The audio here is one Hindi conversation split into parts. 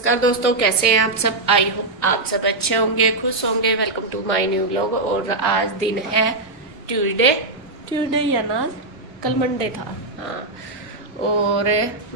नमस्कार दोस्तों, कैसे हैं आप सब। आई होप आप सब अच्छे होंगे, खुश होंगे। Welcome to my new vlog. और आज दिन है ट्यूसडे। ट्यूसडे या ना, कल मंडे था। हाँ, और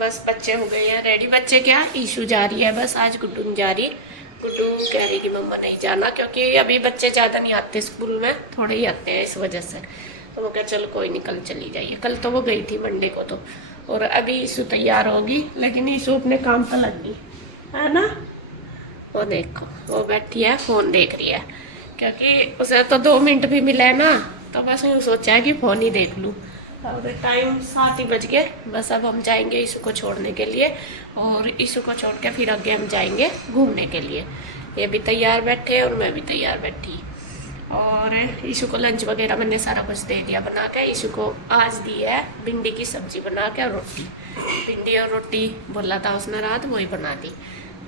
बस बच्चे हो गए हैं रेडी। बच्चे क्या, ईशू जा रही है बस, आज गुड्डू नहीं जा रही। गुड्डू कह रही कि मम्मा नहीं जाना, क्योंकि अभी बच्चे ज़्यादा नहीं आते स्कूल में, थोड़े ही आते हैं इस वजह से। तो वो कहा चलो कोई नहीं, कल चली जाइए। कल तो वो गई थी मंडे को तो। और अभी ईशू तैयार होगी, लेकिन ईशू अपने काम पर लग गई है ना। वो देखो, वो बैठी है फोन देख रही है, क्योंकि उसे तो 2 मिनट भी मिला है ना, तो बस यूँ सोचा है कि फोन ही देख लूँ। अब टाइम 7 ही बज गए। बस अब हम जाएंगे ईशू को छोड़ने के लिए, और ईशू को छोड़ के फिर आगे हम जाएंगे घूमने के लिए। ये भी तैयार बैठे और मैं भी तैयार बैठी। और ईशू को लंच वगैरह मैंने सारा कुछ दे दिया बना के। ईशू को आज दी है भिंडी की सब्जी बना के और रोटी। भिंडी और रोटी बोला था उसने रात, वही बना दी।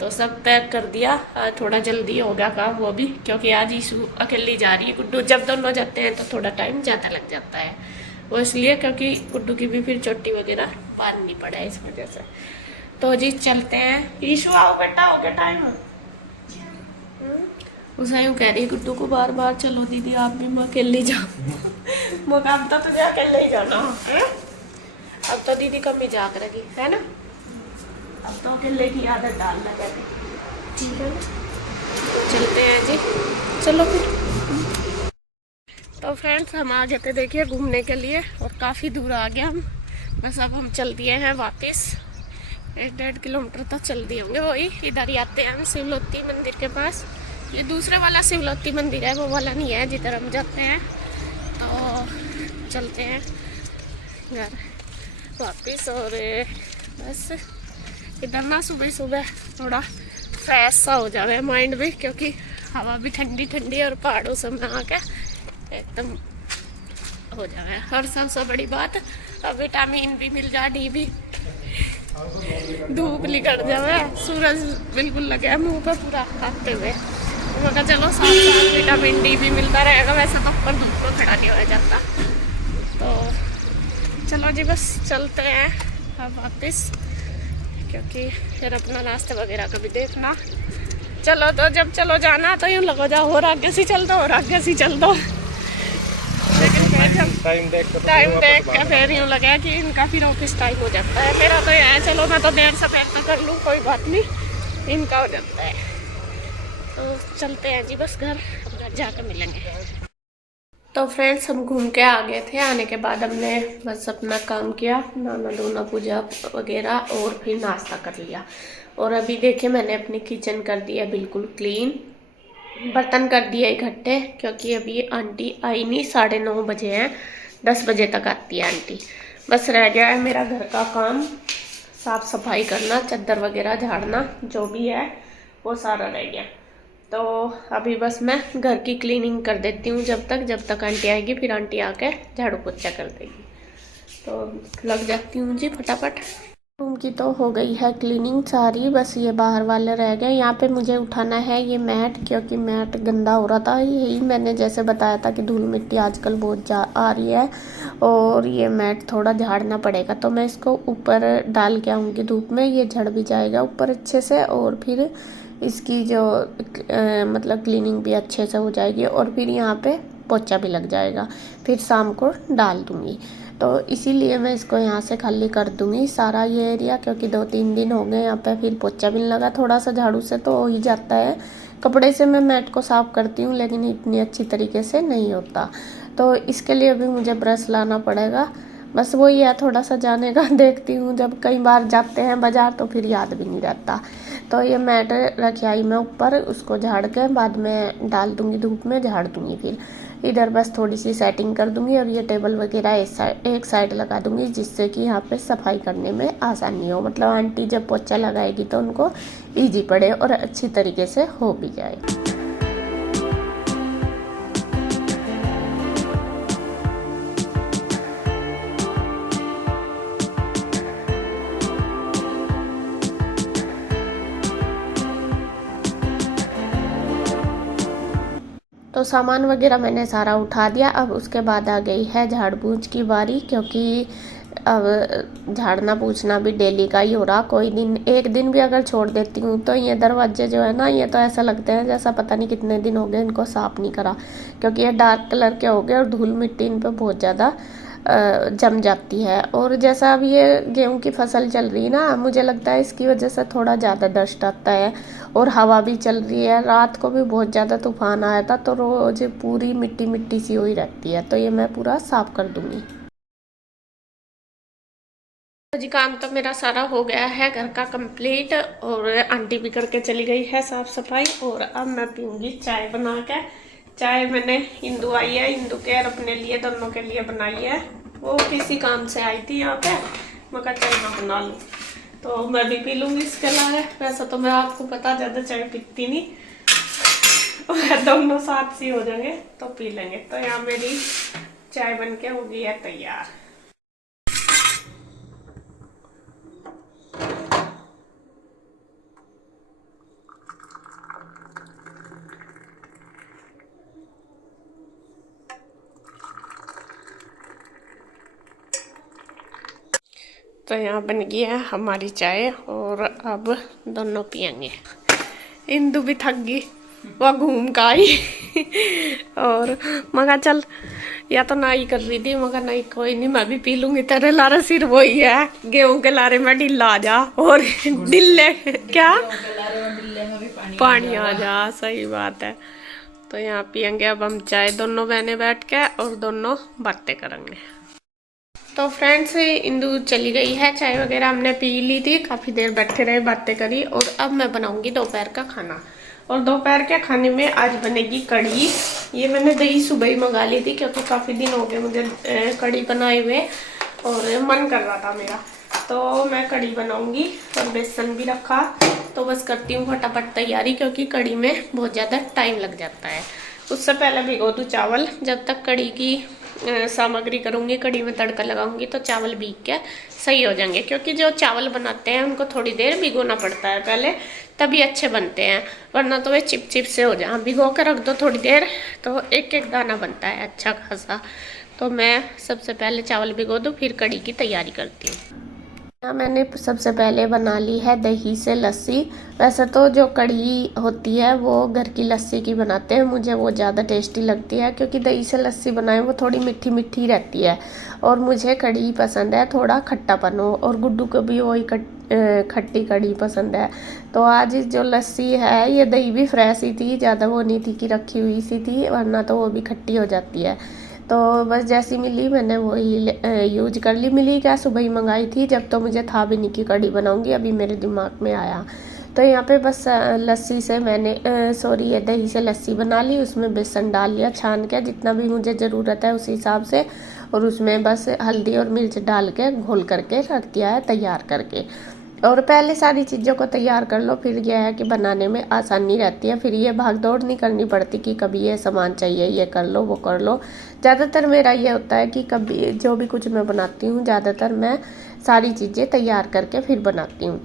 तो सब पैक कर दिया। थोड़ा जल्दी हो गया काम वो भी, क्योंकि आज ईशू अकेली जा रही है। गुड्डू जब दोनों जाते हैं तो थोड़ा टाइम ज़्यादा लग जाता है, वो इसलिए क्योंकि गुड्डू की भी फिर चोटी वगैरह बांधनी पड़े इस वजह से। तो जी चलते हैं। ईशू आओ बेटा, हो गया टाइम। उसे यूँ कह रही है गुड्डू को बार बार, चलो दीदी आप भी, मैं अकेले जाऊँ। मगर अब तो तुझे अकेले ही जाना है। अब तो दीदी कम ही जा करेगी, है ना। अब तो अकेले की आदत डालना कहती, ठीक है ना। तो चलते हैं जी, चलो फिर। तो फ्रेंड्स हम आ गए थे देखिए घूमने के लिए, और काफ़ी दूर आ गए हम। बस अब हम चल दिए हैं वापस। 1-1.5 किलोमीटर तक चल दिए होंगे। वही इधर ही आते हैं हम शिवलोती मंदिर के पास। ये दूसरे वाला शिवलोती मंदिर है, वो वाला नहीं है जिधर हम जाते हैं। तो चलते हैं घर वापस। और बस इधर ना सुबह सुबह थोड़ा फ्रेश सा हो जाए माइंड भी, क्योंकि हवा भी ठंडी ठंडी और पहाड़ों से में आके एकदम हो जाए। और सबसे बड़ी बात, अब विटामिन भी मिल जाए, डी भी। धूप निकल जाए, सूरज बिल्कुल लगे मुंह पे पूरा आते हुए। मगर चलो साथ साथ विटामिन डी भी मिलता रहेगा। वैसे तो ऊपर धूप में खड़ा नहीं हो जाता। तो चलो जी बस चलते हैं अब वापस, क्योंकि फिर अपना नाश्ते वगैरह का भी देखना। चलो तो जब चलो जाना तो यूँ लगो जाओ, और आगे से चल दो और आगे से चल दो। लेकिन फिर जब टाइम देख के फिर यूँ लगा कि इनका फिर ऑफिस टाइम हो जाता है। मेरा तो यहाँ चलो मैं तो देर से पैक तो कर लूँ, कोई बात नहीं, इनका हो जाता है। तो चलते हैं जी बस घर जाकर मिलेंगे। तो फ्रेंड्स हम घूम के आ गए थे। आने के बाद हमने बस अपना काम किया, नहाना धोना, पूजा वगैरह, और फिर नाश्ता कर लिया। और अभी देखिए मैंने अपनी किचन कर दिया बिल्कुल क्लीन, बर्तन कर दिए इकट्ठे, क्योंकि अभी आंटी आई नहीं, 9:30 बजे हैं। 10 बजे तक आती है आंटी। बस रह गया है मेरा घर का काम, साफ सफाई करना, चादर वगैरह झाड़ना, जो भी है वो सारा रह गया। तो अभी बस मैं घर की क्लीनिंग कर देती हूँ जब तक आंटी आएगी। फिर आंटी आके झाड़ू पोछा कर देगी, तो लग जाती हूँ जी फटाफट। रूम की तो हो गई है क्लीनिंग सारी, बस ये बाहर वाले रह गए। यहाँ पे मुझे उठाना है ये मैट, क्योंकि मैट गंदा हो रहा था। यही मैंने जैसे बताया था कि धूल मिट्टी आजकल बहुत आ रही है, और ये मैट थोड़ा झाड़ना पड़ेगा। तो मैं इसको ऊपर डाल के आऊँगी धूप में, ये झड़ भी जाएगा ऊपर अच्छे से, और फिर इसकी जो मतलब क्लीनिंग भी अच्छे से हो जाएगी, और फिर यहाँ पे पोछा भी लग जाएगा। फिर शाम को डाल दूँगी। तो इसीलिए मैं इसको यहाँ से खाली कर दूँगी सारा ये एरिया, क्योंकि 2-3 दिन हो गए यहाँ पे फिर पोछा भी नहीं लगा। थोड़ा सा झाड़ू से तो हो ही जाता है। कपड़े से मैं मैट को साफ़ करती हूँ, लेकिन इतनी अच्छी तरीके से नहीं होता। तो इसके लिए भी मुझे ब्रश लाना पड़ेगा। बस वही है, थोड़ा सा जाने का देखती हूँ। जब कई बार जाते हैं बाज़ार तो फिर याद भी नहीं रहता। तो ये मैट रखी आई मैं ऊपर, उसको झाड़ के बाद में डाल दूँगी धूप में, झाड़ दूँगी। फिर इधर बस थोड़ी सी सेटिंग कर दूँगी, और ये टेबल वगैरह एक साइड लगा दूँगी, जिससे कि यहाँ पे सफाई करने में आसानी हो। मतलब आंटी जब पोछा लगाएगी तो उनको ईजी पड़े और अच्छी तरीके से हो भी जाए। तो सामान वगैरह मैंने सारा उठा दिया। अब उसके बाद आ गई है झाड़ पोंछ की बारी, क्योंकि अब झाड़ना पूछना भी डेली का ही हो रहा। कोई दिन एक दिन भी अगर छोड़ देती हूँ तो ये दरवाजे जो है ना, ये तो ऐसा लगते हैं जैसा पता नहीं कितने दिन हो गए इनको साफ़ नहीं करा, क्योंकि ये डार्क कलर के हो गए और धूल मिट्टी इन पर बहुत ज़्यादा जम जाती है। और जैसा अब ये गेहूं की फसल चल रही है ना, मुझे लगता है इसकी वजह से थोड़ा ज़्यादा डस्ट आता है। और हवा भी चल रही है, रात को भी बहुत ज़्यादा तूफान आया था, तो रोज पूरी मिट्टी मिट्टी सी हुई रहती है। तो ये मैं पूरा साफ कर दूंगी। जी काम तो मेरा सारा हो गया है घर का कंप्लीट, और आंटी भी करके चली गई है साफ सफाई। और अब मैं पीऊँगी चाय बना के। चाय मैंने इंदु आई है, इंदु के और अपने लिए दोनों के लिए बनाई है। वो किसी काम से आई थी यहाँ पे, मैं कहा चाय मैं बना लूँ, तो मैं भी पी लूँगी इसके अलावा। वैसे तो मैं आपको पता ज़्यादा चाय पीती नहीं, और दोनों साथ सी हो जाएंगे तो पी लेंगे। तो यहाँ मेरी चाय बन के हो गई है तैयार। तो यहाँ बन गई है हमारी चाय, और अब दोनों पियेंगे। इंदु भी थक गई, वह घूम का आई और मगा चल, या तो ना ही कर रही थी, मगर नहीं कोई नहीं मैं भी पी लूंगी, तेरे लारे सिर वही है, गेहूं के लारे में ढिल्ला आ जा, और डिल्ले क्या पानी आ जा, सही बात है। तो यहाँ पियेंगे अब हम चाय दोनों बहने बैठ के, और दोनों बातें करेंगे। तो फ्रेंड्स इंदु चली गई है, चाय वगैरह हमने पी ली थी, काफ़ी देर बैठे रहे बातें करी, और अब मैं बनाऊंगी दोपहर का खाना। और दोपहर के खाने में आज बनेगी कढ़ी। ये मैंने दही सुबह ही मंगा ली थी, क्योंकि काफ़ी दिन हो गए मुझे कढ़ी बनाए हुए, और मन कर रहा था मेरा, तो मैं कढ़ी बनाऊंगी। और बेसन भी रखा, तो बस करती हूँ फटाफट तैयारी, क्योंकि कढ़ी में बहुत ज़्यादा टाइम लग जाता है। उससे पहले भिगो दूँ चावल, जब तक कढ़ी की सामग्री करूँगी, कढ़ी में तड़का लगाऊंगी, तो चावल भीग के सही हो जाएंगे। क्योंकि जो चावल बनाते हैं उनको थोड़ी देर भिगोना पड़ता है पहले, तभी अच्छे बनते हैं, वरना तो वे चिप चिप से हो जाए। भिगो कर रख दो थोड़ी देर, तो एक एक दाना बनता है अच्छा खासा। तो मैं सबसे पहले चावल भिगो दूँ, फिर कढ़ी की तैयारी करती हूँ। मैंने सबसे पहले बना ली है दही से लस्सी। वैसे तो जो कढ़ी होती है वो घर की लस्सी की बनाते हैं, मुझे वो ज़्यादा टेस्टी लगती है, क्योंकि दही से लस्सी बनाए वो थोड़ी मीठी मीठी रहती है, और मुझे कढ़ी पसंद है थोड़ा खट्टापन हो, और गुड्डू को भी वही खट्टी कढ़ी पसंद है। तो आज जो लस्सी है ये दही भी फ्रेश ही थी, ज़्यादा वो नहीं थी कि रखी हुई सी थी, वरना तो वो भी खट्टी हो जाती है। तो बस जैसी मिली मैंने वही यूज कर ली। मिली क्या, सुबह ही मंगाई थी, जब तो मुझे था भी नहीं कि कढ़ी बनाऊंगी, अभी मेरे दिमाग में आया। तो यहाँ पे बस लस्सी से मैंने ये दही से लस्सी बना ली, उसमें बेसन डाल लिया छान के, जितना भी मुझे ज़रूरत है उस हिसाब से, और उसमें बस हल्दी और मिर्च डाल के घोल करके रख दिया है तैयार करके। और पहले सारी चीज़ों को तैयार कर लो, फिर यह है कि बनाने में आसानी रहती है, फिर ये भाग दौड़ नहीं करनी पड़ती कि कभी ये सामान चाहिए, ये कर लो वो कर लो। ज़्यादातर मेरा ये होता है कि कभी जो भी कुछ मैं बनाती हूँ, ज़्यादातर मैं सारी चीज़ें तैयार करके फिर बनाती हूँ।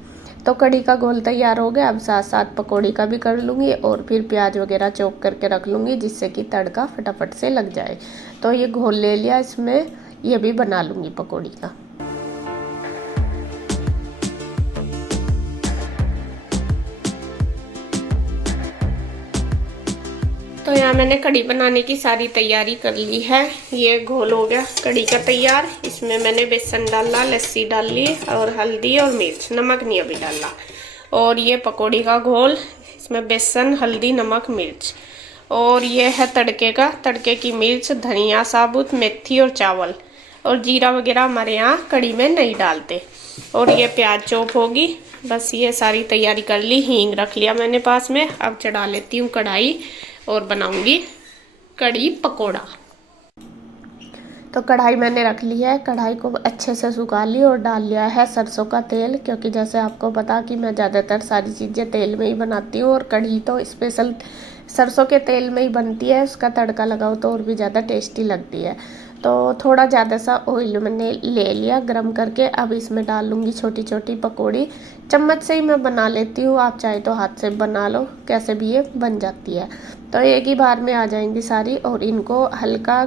तो कढ़ी का घोल तैयार हो गया, अब साथ साथ पकौड़ी का भी कर लूँगी, और फिर प्याज वगैरह चॉप करके रख लूँगी, जिससे कि तड़का फटाफट से लग जाए। तो ये घोल ले लिया, इसमें ये भी बना लूँगी पकौड़ी का। तो यहाँ मैंने कढ़ी बनाने की सारी तैयारी कर ली है। ये घोल हो गया कढ़ी का तैयार। इसमें मैंने बेसन डाला, लस्सी डाल ली, और हल्दी और मिर्च, नमक नहीं अभी डाला। और ये पकौड़ी का घोल, इसमें बेसन, हल्दी, नमक, मिर्च। और ये है तड़के का, तड़के की मिर्च, धनिया साबुत, मेथी और चावल। और जीरा वगैरह हमारे यहाँ कढ़ी में नहीं डालते। और ये प्याज चॉप होगी। बस ये सारी तैयारी कर ली, हींग रख लिया मैंने पास में। अब चढ़ा लेती हूँ कढ़ाई और बनाऊंगी कढ़ी पकोड़ा। तो कढ़ाई मैंने रख ली है, कढ़ाई को अच्छे से सुखा ली, और डाल लिया है सरसों का तेल, क्योंकि जैसे आपको पता कि मैं ज़्यादातर सारी चीज़ें तेल में ही बनाती हूँ, और कढ़ी तो स्पेशल सरसों के तेल में ही बनती है, उसका तड़का लगाओ तो और भी ज़्यादा टेस्टी लगती है। तो थोड़ा ज़्यादा सा ऑयल मैंने ले लिया गरम करके। अब इसमें डाल लूँगी छोटी छोटी पकौड़ी। चम्मच से ही मैं बना लेती हूँ, आप चाहे तो हाथ से बना लो, कैसे भी ये बन जाती है। तो एक ही बार में आ जाएंगी सारी, और इनको हल्का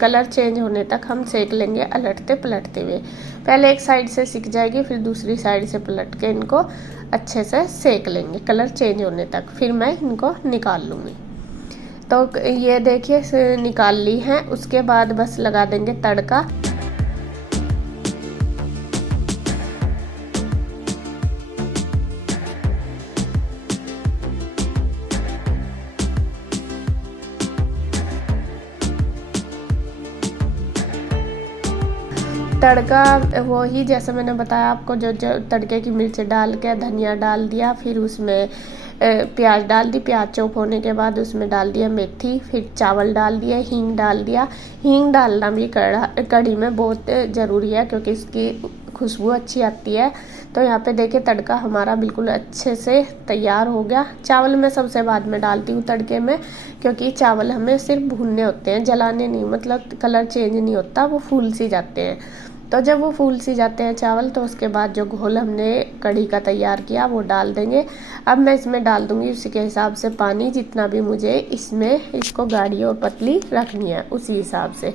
कलर चेंज होने तक हम सेक लेंगे अलटते पलटते हुए। पहले एक साइड से सिक जाएगी, फिर दूसरी साइड से पलट के इनको अच्छे से सेक लेंगे कलर चेंज होने तक, फिर मैं इनको निकाल लूँगी। तो ये देखिए निकाल ली है। उसके बाद बस लगा देंगे तड़का। तड़का वही जैसे मैंने बताया आपको, जो तड़के की मिर्च डाल के धनिया डाल दिया, फिर उसमें प्याज डाल दी। प्याज चॉप होने के बाद उसमें डाल दिया मेथी, फिर चावल डाल दिया, हींग डाल दिया। हींग डालना भी कढ़ी में बहुत ज़रूरी है, क्योंकि इसकी खुशबू अच्छी आती है। तो यहाँ पे देखिए तड़का हमारा बिल्कुल अच्छे से तैयार हो गया। चावल मैं सबसे बाद में डालती हूँ तड़के में, क्योंकि चावल हमें सिर्फ भूनने होते हैं, जलाने नहीं, मतलब कलर चेंज नहीं होता, वो फूल सी जाते हैं। तो जब वो फूल सी जाते हैं चावल, तो उसके बाद जो घोल हमने कढ़ी का तैयार किया वो डाल देंगे। अब मैं इसमें डाल दूंगी उसी के हिसाब से पानी, जितना भी मुझे इसमें इसको गाढ़ी और पतली रखनी है उसी हिसाब से।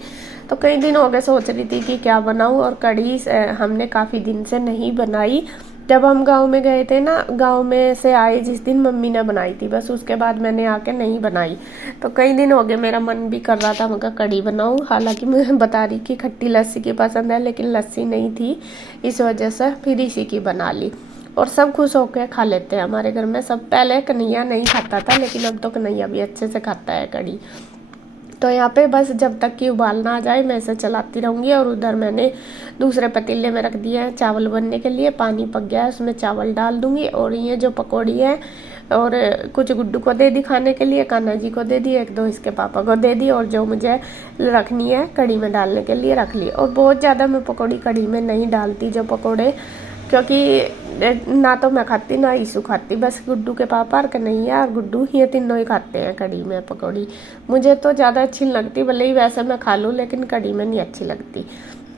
तो कई दिन हो गए सोच रही थी कि क्या बनाऊं, और कढ़ी हमने काफ़ी दिन से नहीं बनाई। जब हम गांव में गए थे ना, गांव में से आए जिस दिन मम्मी ने बनाई थी, बस उसके बाद मैंने आके नहीं बनाई। तो कई दिन हो गए, मेरा मन भी कर रहा था मैं कढ़ी बनाऊं। हालांकि मैं बता रही कि खट्टी लस्सी की पसंद है, लेकिन लस्सी नहीं थी, इस वजह से फिर इसी की बना ली। और सब खुश होकर खा लेते हैं हमारे घर में सब। पहले कन्हैया नहीं खाता था, लेकिन अब तो कन्हैया भी अच्छे से खाता है कढ़ी। तो यहाँ पे बस जब तक कि उबाल ना आ जाए मैं इसे चलाती रहूँगी। और उधर मैंने दूसरे पतीले में रख दिया है चावल बनने के लिए। पानी पक गया है, उसमें चावल डाल दूँगी। और ये जो पकौड़ी है, और कुछ गुड्डू को दे दी खाने के लिए, कान्हा जी को दे दी, एक दो इसके पापा को दे दी, और जो मुझे रखनी है कढ़ी में डालने के लिए रख ली। और बहुत ज़्यादा मैं पकौड़ी कढ़ी में नहीं डालती जो पकौड़े, क्योंकि ना तो मैं खाती ना ईशू खाती, बस गुड्डू के पापा और कन्हैया और गुड्डू ये तीनों ही खाते हैं कढ़ी में पकौड़ी। मुझे तो ज़्यादा अच्छी नहीं लगती, भले ही वैसे मैं खा लूँ, लेकिन कढ़ी में नहीं अच्छी लगती।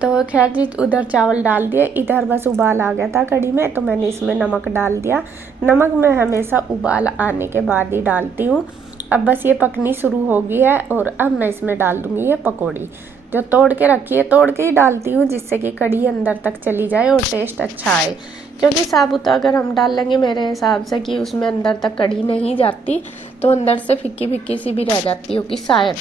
तो खैर जी, उधर चावल डाल दिए, इधर बस उबाल आ गया था कढ़ी में, तो मैंने इसमें नमक डाल दिया। नमक मैं हमेशा उबाल आने के बाद ही डालती हूँ। अब बस ये पकनी शुरू हो गई है, और अब मैं इसमें डाल दूँगी ये पकौड़ी जो तोड़ के रखी है। तोड़ के ही डालती हूँ, जिससे कि कढ़ी अंदर तक चली जाए और टेस्ट अच्छा आए। क्योंकि साबुत अगर हम डाल लेंगे, मेरे हिसाब से कि उसमें अंदर तक कढ़ी नहीं जाती, तो अंदर से फिक्की फिक्की सी भी रह जाती होगी शायद,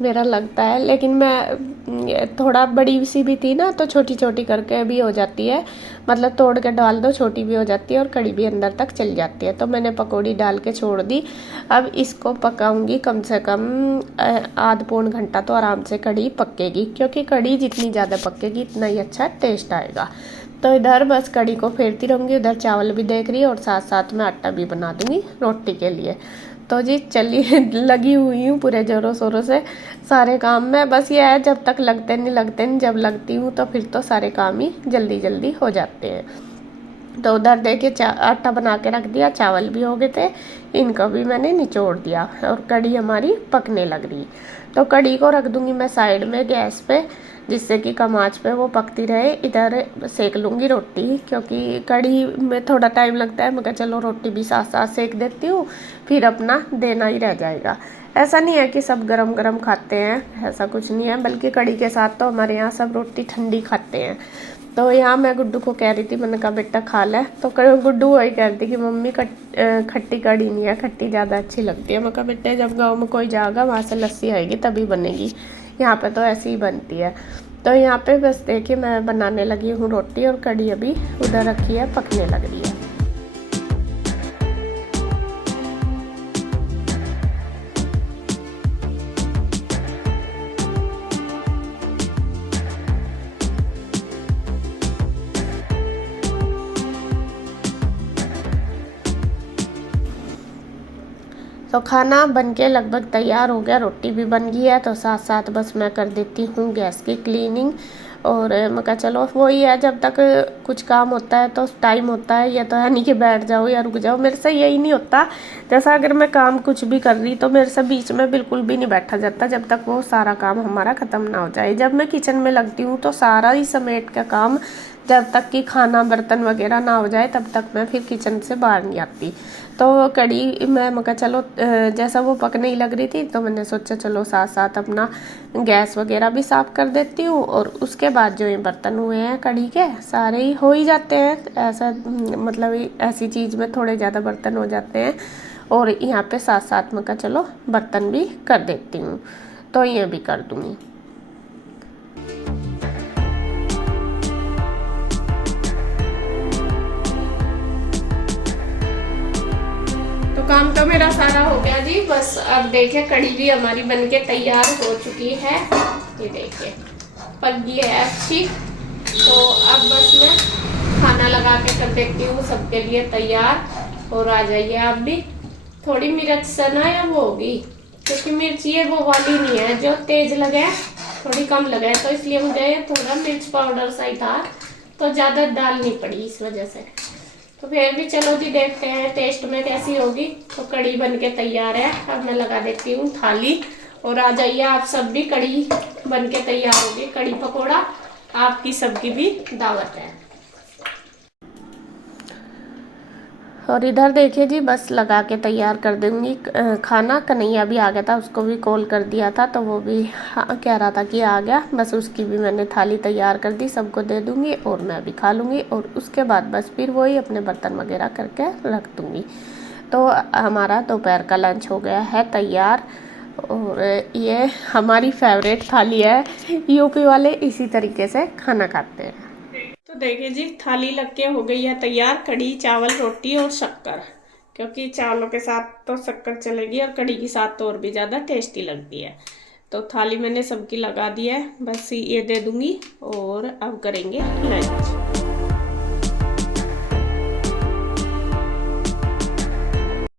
मेरा लगता है। लेकिन मैं थोड़ा बड़ी सी भी थी ना, तो छोटी छोटी करके भी हो जाती है, मतलब तोड़ के डाल दो छोटी भी हो जाती है, और कढ़ी भी अंदर तक चल जाती है। तो मैंने पकौड़ी डाल के छोड़ दी। अब इसको पकाऊंगी कम से कम आध पौन घंटा, तो आराम से कढ़ी पकेगी, क्योंकि कढ़ी जितनी ज़्यादा पकेगी इतना ही अच्छा टेस्ट आएगा। तो इधर बस कढ़ी को फेरती रहूँगी, उधर चावल भी देख रही है, और साथ साथ में आटा भी बना दूँगी रोटी के लिए। तो जी चलिए, लगी हुई हूँ पूरे ज़ोरों शोरों से सारे काम में। बस ये है, जब तक लगते नहीं, जब लगती हूँ तो फिर तो सारे काम ही जल्दी जल्दी हो जाते हैं। तो उधर देखिए आटा बना के रख दिया, चावल भी हो गए थे, इनको भी मैंने निचोड़ दिया, और कढ़ी हमारी पकने लग रही। तो कढ़ी को रख दूँगी मैं साइड में गैस पे, जिससे कि कम आंच पे वो पकती रहे। इधर सेक लूँगी रोटी, क्योंकि कढ़ी में थोड़ा टाइम लगता है, मगर चलो रोटी भी साथ साथ सेक देती हूँ, फिर अपना देना ही रह जाएगा। ऐसा नहीं है कि सब गरम गरम खाते हैं, ऐसा कुछ नहीं है, बल्कि कढ़ी के साथ तो हमारे यहाँ सब रोटी ठंडी खाते हैं। तो यहाँ मैं गुड्डू को कह रही थी, मैंने कहा बेटा खा ले, तो गुड्डू वही कह रही थी कि मम्मी खट्टी कढ़ी नहीं है, खट्टी ज़्यादा अच्छी लगती है। मैं कहा बेटे, जब गाँव में कोई जाएगा वहाँ से लस्सी आएगी तभी बनेगी, यहाँ पे तो ऐसी ही बनती है। तो यहाँ पे बस देखिए मैं बनाने लगी हूँ रोटी, और कढ़ी अभी उधर रखी है, पकने लग रही है। तो खाना बनके लगभग तैयार हो गया, रोटी भी बन गई है। तो साथ साथ बस मैं कर देती हूँ गैस की क्लीनिंग, और मैं कहा चलो वही है, जब तक कुछ काम होता है तो टाइम होता है, या तो है नहीं कि बैठ जाओ या रुक जाओ। मेरे से यही नहीं होता। जैसा अगर मैं काम कुछ भी कर रही तो मेरे से बीच में बिल्कुल भी नहीं बैठा जाता जब तक वो सारा काम हमारा ख़त्म ना हो जाए। जब मैं किचन में लगती हूँ तो सारा ही समेट का काम, जब तक कि खाना बर्तन वगैरह ना हो जाए तब तक मैं फिर किचन से बाहर नहीं आती। तो कड़ी मैं कहा चलो जैसा वो पकने ही लग रही थी तो मैंने सोचा चलो साथ साथ अपना गैस वगैरह भी साफ़ कर देती हूँ, और उसके बाद जो ये बर्तन हुए हैं कड़ी के सारे ही हो ही जाते हैं। ऐसा मतलब ऐसी चीज़ में थोड़े ज़्यादा बर्तन हो जाते हैं, और यहाँ पे साथ साथ मैं कहा चलो बर्तन भी कर देती हूँ, तो ये भी कर दूँगी। काम तो मेरा सारा हो गया जी। बस अब देखिए कड़ी भी हमारी बनके तैयार हो चुकी है। ये देखिए पक गई है अच्छी। तो अब बस मैं खाना लगा के कर देती हूँ सबके लिए तैयार, और आ जाइए आप भी। थोड़ी मिर्च से ना या वो होगी, क्योंकि मिर्च ये वो वाली नहीं है जो तेज लगे, थोड़ी कम लगे, तो इसलिए मुझे थोड़ा मिर्च पाउडर सा ही था, तो ज़्यादा डालनी पड़ी इस वजह से। तो फिर भी चलो जी देखते हैं टेस्ट में कैसी होगी। तो कड़ी बनके तैयार है। अब मैं लगा देती हूँ थाली, और आ जाइए आप सब भी। कड़ी बनके तैयार होगी, कड़ी पकोड़ा आपकी सबकी भी दावत है। और इधर देखिए जी बस लगा के तैयार कर दूंगी खाना। कन्हैया भी आ गया था, उसको भी कॉल कर दिया था, तो वो भी कह रहा था कि आ गया। बस उसकी भी मैंने थाली तैयार कर दी, सबको दे दूंगी और मैं भी खा लूँगी, और उसके बाद बस फिर वही अपने बर्तन वगैरह करके रख दूँगी। तो हमारा दोपहर का लंच हो गया है तैयार, और ये हमारी फेवरेट थाली है। यूपी वाले इसी तरीके से खाना खाते हैं। तो देखिए जी थाली लग के हो गई है तैयार। कड़ी, चावल, रोटी और शक्कर, क्योंकि चावलों के साथ तो शक्कर चलेगी और कड़ी के साथ तो और भी ज़्यादा टेस्टी लगती है। तो थाली मैंने सबकी लगा दी है, बस ये दे दूंगी और अब करेंगे लंच।